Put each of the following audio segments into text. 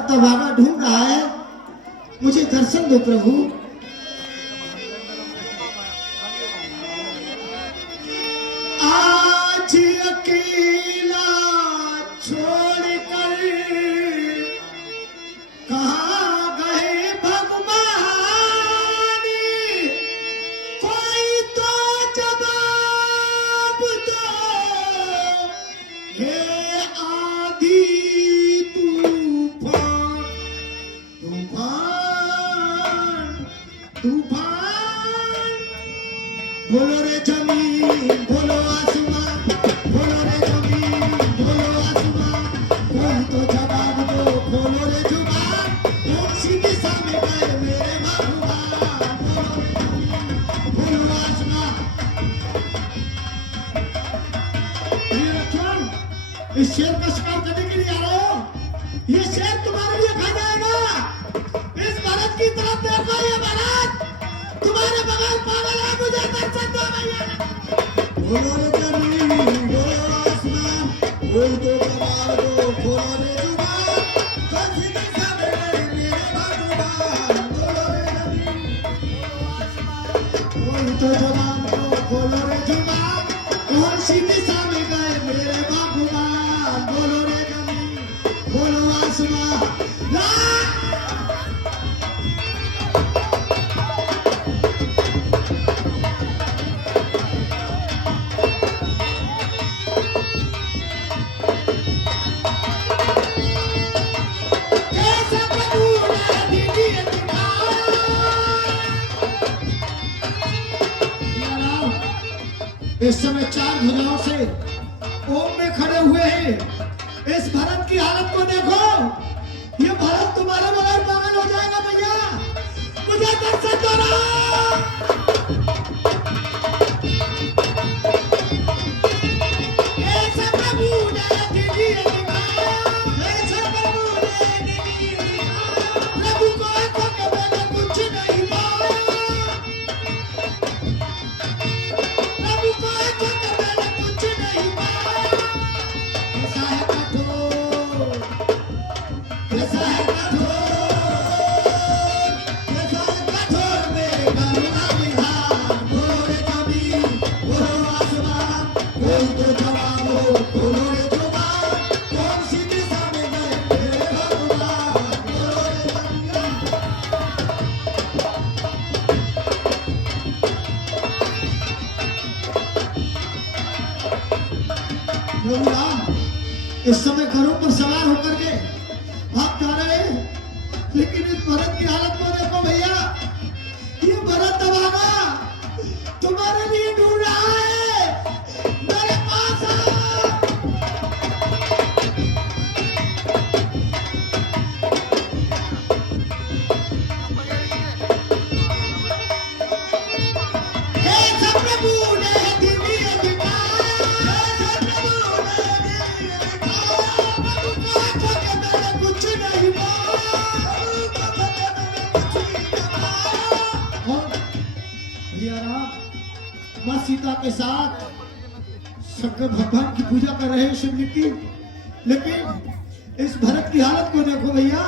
भरत तबागा ढूंढ रहा है, मुझे दर्शन दो प्रभु। आज अकेला छोड़कर कहाँ गए भगवान, कोई तो जवाब दो हे आधी तूफान। तूफान तूफान बोलो रे जमीन बोलो आसमान, बोलो रे जमीन बोलो आसमान, कोई तो जवाब दो बोलो रे जुबान, कौन सी दिशा में गए मेरे भगवान। बोलो रे जमीन बोलो आसमान। ये लक्ष्मण, इस शेर का शिकार करने के लिए आ रहे हो, ये शेर तुम्हारे लिए खा जाएगा। इस भरत की तरफ देखो, ये भरत तुम्हारे बगल पागल है, मुझे दर्शन दो भैया। बोलो रे जमीन बोलो आसमान, कोई तो जवाब दो बोलो रे जुबान, कौन सी दिशा में गए मेरे भगवान। बोलो रे जमीन बोलो आसमान, कोई तो जवाब दो बोलो रे जुबान, कौन सी दिशा में गए मेरे भगवान। बोलो रे जमीन बोलो आसमान। इस समय 4 भुजाओं से ओम में खड़े हुए हैं। इस भरत की हालत को देखो, ये भरत तुम्हारे बगैर पागल हो जाएगा भैया, मुझे दर्शन दो ना। ऐसा प्रभु ने दीजिए दिखाया, ऐसा प्रभु ने दीजिए दिखाया, प्रभु को आंखों के मैंने कुछ नहीं पाया, प्रभु को आंखों के मैंने कुछ नहीं पाया। कैसा है कठोर, कैसा है कठोर, कैसा है कठोर मेरे करुणा विधान। बोलो रे जमीन बोलो आसमान, कोई तो जवाब दो बोलो रे जुबान, कौन सी दिशा में गए मेरे भगवान। बोलो रे जमीन। प्रभु राम, इस समय घरों पर सवार होकर के आप जा रहे हैं, लेकिन इस भरत की हालत को देखो भैया, ये भरत तबागा तुम्हारे लिए ढूंढ रहा है, मेरे पास आओ। हे सब प्रभु ने दीजिए दिखाया, हे सब प्रभु ने दीजिए दिखाया, प्रभु को आंखों के मैंने कुछ नहीं पाया, प्रभु को मैंने कुछ नहीं पाया। और भैया राम माँ सीता के साथ शंकर भगवान की पूजा कर रहे हैं शिवलिंग की, लेकिन इस भरत की हालत को देखो भैया,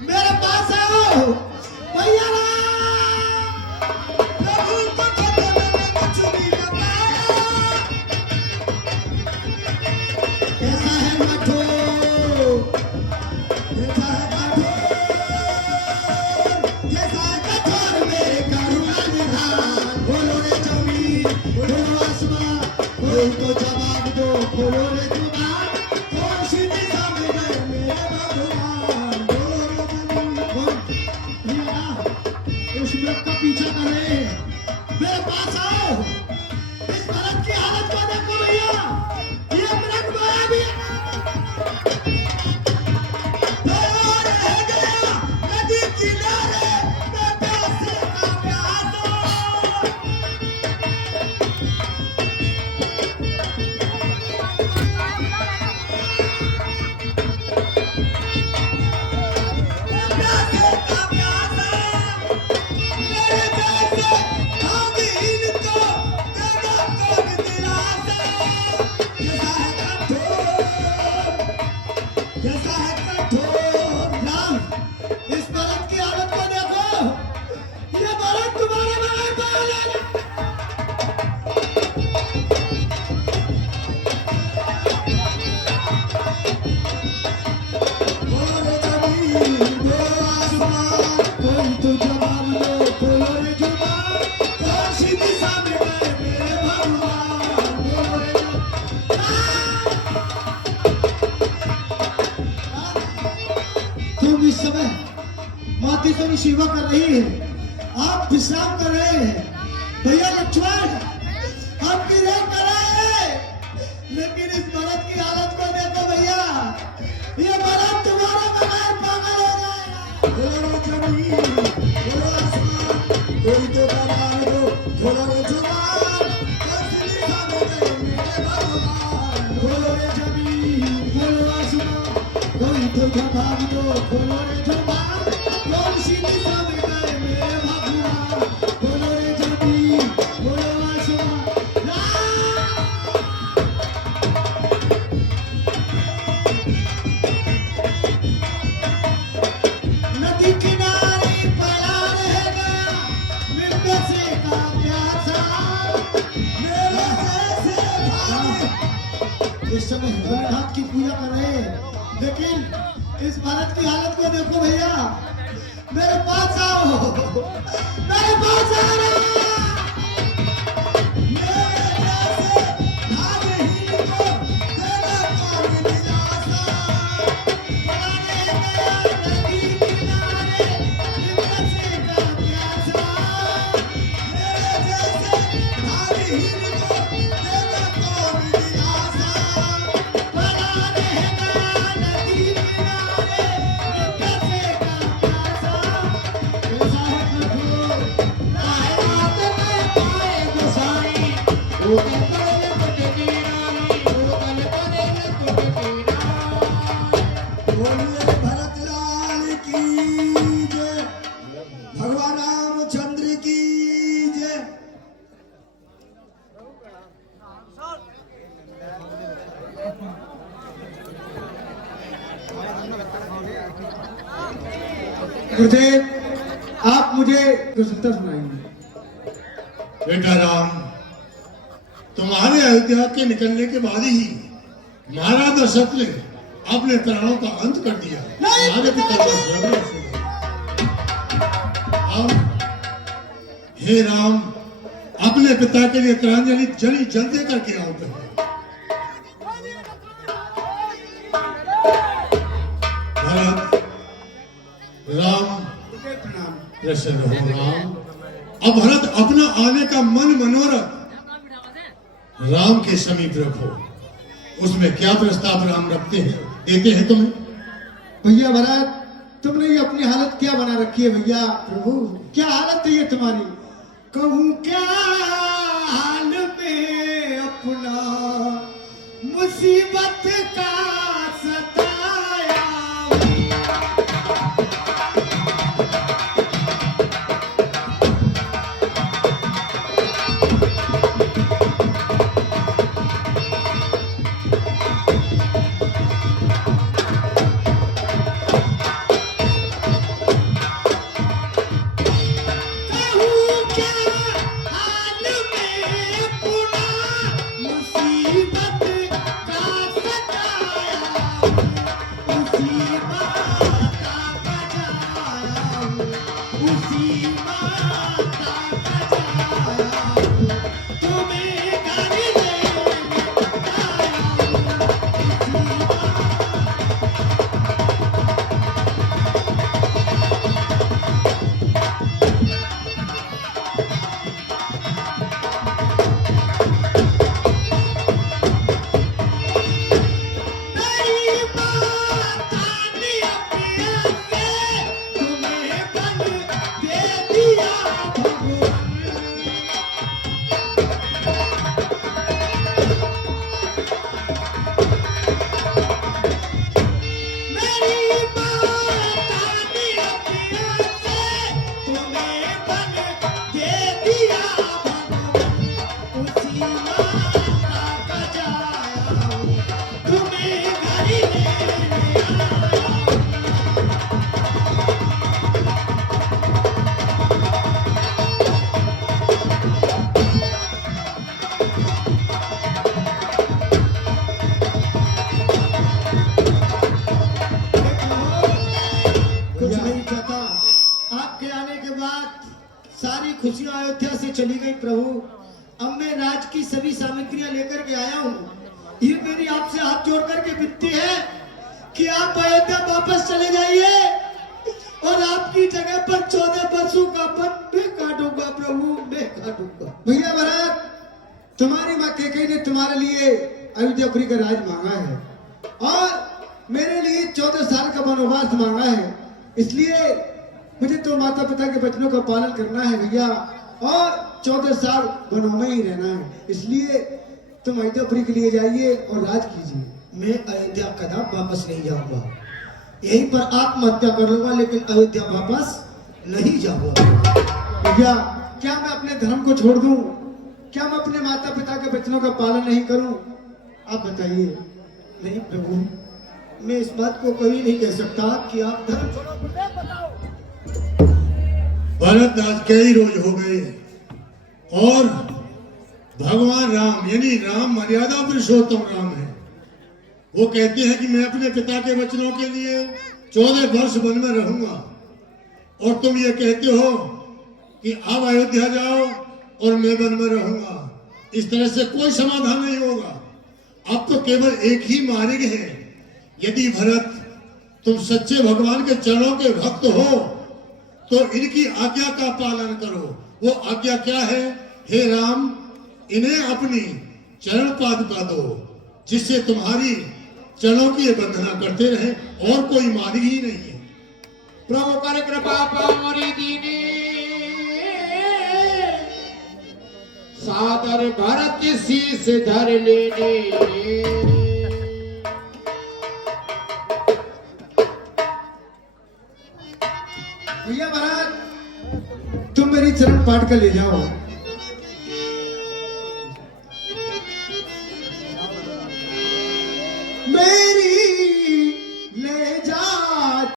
मेरे पास आओ भैया राम। प्रभु को मैंने कुछ नहीं पाया। कैसा है कठोर, कैसा है कठोर, कैसा है कठोर मेरे करुणा निधान। बोलो रे जमीन बोलो आसमान, कोई तो जवाब दो बोलो रे जुबान, कौन सी दिशा में गए मेरे भगवान। बोलो रे जमीन भैया इस मृग का पीछा कर रहे हैं, मेरे पास आओ। इस भरत की हालत को देखो भैया, ये मृग माया भी है। दौड़ रह गया नदी किनारे, मैं प्यासे का प्यासा। बोलो आसमान, कोई तो जवाब दो, बोलो रे जुबान, कौन सी दिशा में गए मेरे भगवान, बोलो रे तुम इस समय माती की सेवा कर रही है, आप विश्राम कर रहे हैं। भैया लक्ष्मण आपकी रेख कर रहे हैं, लेकिन इस भरत की हालत को देखो भैया, ये भरत तुम्हारा बगैर पागल हो जाएगा। बोलो जमीन, बोलो आसमान, कोई तो दबाव दो, बोलो रे जुबान, कैसी दिशा में गए मेरे भगवान, बोलो रे जमीन, बोलो आसमान, कोई तो दबाव दो, बोलो रे जुबान, कौन सी दिशा में गए मेरे भगवान, बोलो रे जमीन, बोलो आसमान। नदी किनारे पड़ा रहेगा मिलने से का प्यासा, मेरे जैसे भाई इस समय भोलेनाथ की पूजा कर रहे हैं, लेकिन इस भारत की हालत को देखो भैया, मेरे पास आओ, मेरे पास आ रहा, मेरे जैसे भाग्यहीन को देना कौन दिलासा, पड़ा रहेगा नदी किनारे मिलने से का प्यासा, मेरे जैसे भाग्यहीन को देना कौन दिलासा, पड़ा रहेगा नदी किनारे मिलने से का प्यासा, ऐसा है प्रभु राहत में पाए गोसाई, वो करेंगे तुझे रानी, वो करेंगे तुझे रानी। बोलिए भरत लाल की जय, भगवान रामचंद्र की जय। गुरुदेव आप मुझे प्रश्नोत्तर सुनाएंगे। बेटा राम, तुम्हारे अयोध्या के निकलने के बाद ही महाराज दशरथ ने अपने प्राणों का अंत कर दिया। नहीं, तुम्हारे पिता का स्वर्गवास हो गया। हे राम, अपने पिता के लिए त्रांजलि जली जल दे करके आओ। भरत राम प्रसन्न हो राम। अब भरत अपना आने का मन मनोरथ राम के समीप रखो। उसमें क्या प्रस्ताव राम रखते हैं, देते हैं तुम्हें? भैया भरत, तुमने ये अपनी हालत क्या बना रखी है भैया? प्रभु क्या हालत है ये तुम्हारी? कहूँ क्या हाल में अपना मुसीबत का सताया, मुसीबत का सताया। सारी खुशियां अयोध्या से चली गई प्रभु। अब मैं राज की सभी सामग्रियां लेकर के आया हूँ। ये मेरी आपसे हाथ जोड़ करके विनती है कि आप अयोध्या वापस चले जाइए और आपकी जगह पर 14 वर्षों का वन मैं काटूंगा प्रभु, मैं काटूंगा। भैया भरत, तुम्हारी माँ कैकेयी ने तुम्हारे लिए अयोध्यापुरी का राज मांगा है और मेरे लिए 14 साल का वनवास मांगा है। इसलिए मुझे तो माता पिता के वचनों का पालन करना है भैया, और 14 साल वनों में ही रहना है। इसलिए तुम अयोध्यापुरी के लिए जाइए और राज कीजिए। मैं अयोध्या कदम वापस नहीं जाऊंगा, यहीं पर आत्महत्या कर लूंगा, लेकिन अयोध्या वापस नहीं जाऊंगा। भैया, क्या मैं अपने धर्म को छोड़ दूं? क्या मैं अपने माता पिता के वचनों का पालन नहीं करूं? आप बताइए। नहीं प्रभु, मैं इस बात को कभी नहीं कह सकता कि आप धर्म छोड़ो। भरत आज कई रोज हो गए और भगवान राम यानी राम मर्यादा पुरुषोत्तम राम है। वो कहते हैं कि मैं अपने पिता के वचनों के लिए 14 वर्ष वन में रहूंगा, और तुम ये कहते हो कि अब अयोध्या जाओ और मैं वन में रहूंगा। इस तरह से कोई समाधान नहीं होगा। अब तो केवल एक ही मार्ग है। यदि भरत तुम सच्चे भगवान के चरणों के भक्त हो तो इनकी आज्ञा का पालन करो। वो आज्ञा क्या है? हे राम, इन्हें अपनी चरण पादुका दो, जिससे तुम्हारी चरणों की वंदना करते रहे, और कोई मार्ग ही नहीं है। प्रभु कर कृपा पामरी दीने, सादर भरत शीस धर लेने। भैया भरत, तुम मेरी चरण पाट कर ले जाओ।